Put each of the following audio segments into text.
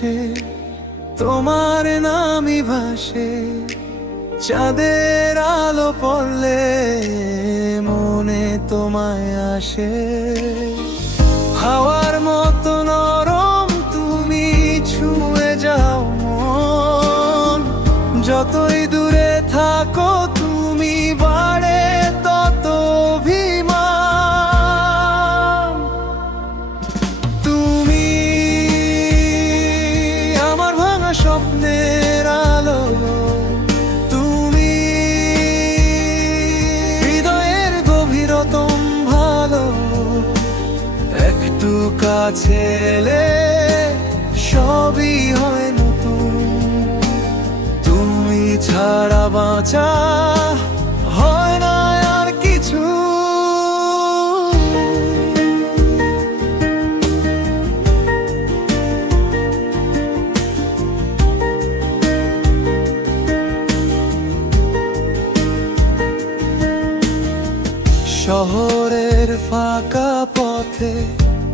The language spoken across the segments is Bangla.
আকাশে তোমার নামই ভাসে। চাঁদের আলো পড়লে মনে তোমায় আসে। হাওয়ার মতো নরম তুমি ছুঁয়ে যাও মন। যতই দূরে থাকো তুমি বাড়ে তত অভিমান। তুমি আমার ভাঙা স্বপ্নের আলো। তুমি হৃদয়ের গভীরতম ভালো। একটু কাছে এলে সবই হয় নতুন। তুমি ছাড়া বাঁচা হয় না আর কিছু। শহরের ফাঁকা পথে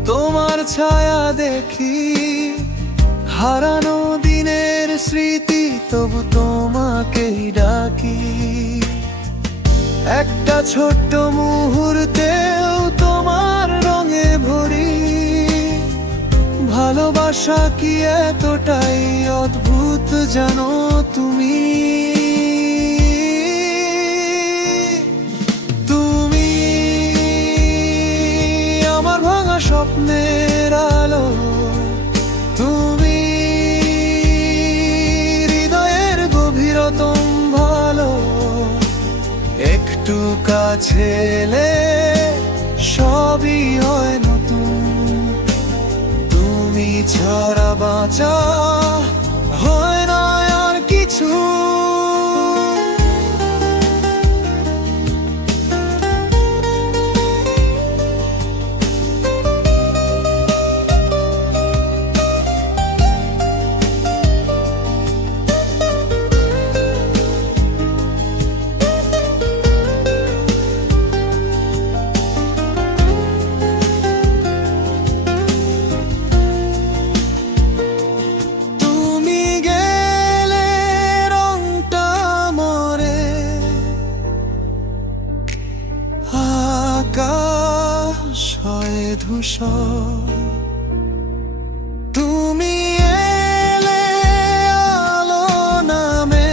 তোমার ছায়া দেখি। হারানো দিনের স্মৃতি তবু তোমাকেই ডাকি। একটা ছোট্ট মুহূর্তেও তোমার রঙে ভরি। ভালোবাসা কি এতটাই অদ্ভুত জানো তুমি। তুমি আমার ভাঙা স্বপ্নের আলো। তুমি হৃদয়ের গভীরতম ভালো। একটু কাছে এলে সবই হয় নতুন। তুমি ছাড়া বাঁচা হয় না আর কিছু। আকাশ হয় ধূসর। তুমি এলে আলো নামে।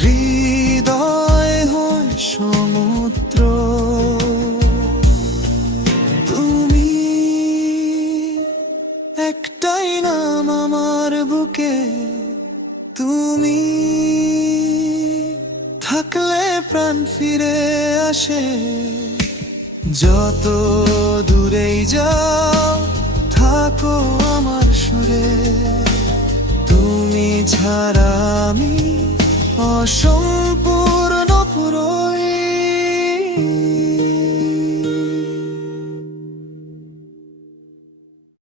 হৃদয় হয় সমুদ্র। তুমি একটাই নাম আমার বুকে। তুমি থাকলে প্রাণ ফিরে আসে। যত দূরেই যাও থাকো আমার সুরে। তুমি ছাড়া আমি অসম্পূর্ণ।